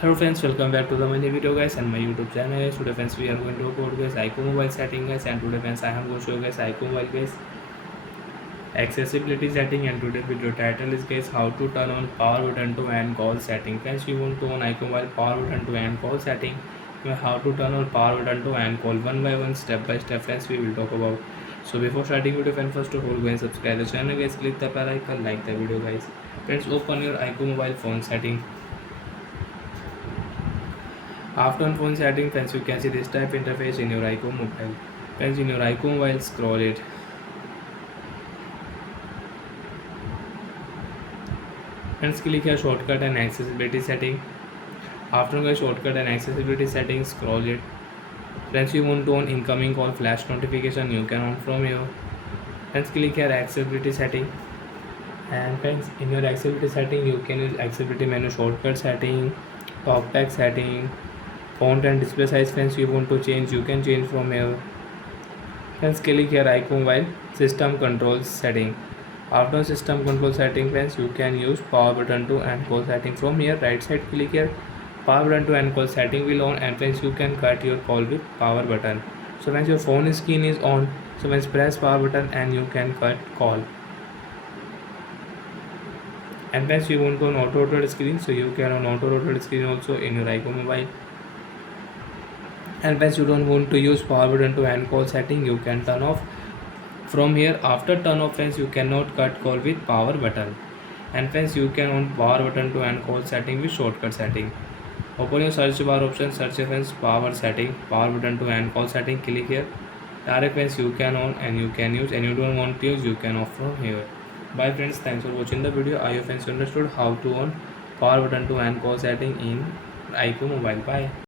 Hello friends, welcome back to the my new video guys and my YouTube channel guys. Today friends we are going to talk about guys iqoo mobile setting guys, and today friends I am going to show you guys iqoo mobile guys accessibility setting, and today video title is guys how to turn on power button to end call setting. Friends, you want to on iqoo mobile power button to end call setting, how to turn on power button to end call one by one, step by step friends we will talk about. So before starting video friends, first of all go and subscribe the channel guys, click the bell icon, like the video guys. Friends, open your iqoo mobile phone setting. After on phone setting friends, you can see this type interface in your iqoo mobile. Friends, in your iqoo mobile, scroll it. Friends, click here shortcut and accessibility setting. After the shortcut and accessibility settings, scroll it. Friends, you want to on incoming call flash notification, you can on from here. Friends, click here accessibility setting. And friends, in your accessibility setting you can use accessibility menu shortcut setting, talkback setting, font and display size. Friends, you want to change, you can change from here. Friends, click here iqoo mobile system controls setting. After system control setting friends, you can use power button to end call setting. From here right side click here power button to end call setting will on, and friends you can cut your call with power button. So once your phone screen is on, so once press power button and you can cut call. And friends, you want to on auto rotate screen, so you can on auto rotate screen also in your iqoo mobile. And once you don't want to use power button to end call setting, you can turn off. From here after turn off friends, you cannot cut call with power button. And friends, you can on power button to end call setting with shortcut setting. Open your search bar option, search friends power setting, power button to end call setting, click here. Direct friends you can on and you can use, and you don't want to use, you can off from here. Bye friends, thanks for watching the video. I hope friends understood how to on power button to end call setting in iqoo mobile. Bye.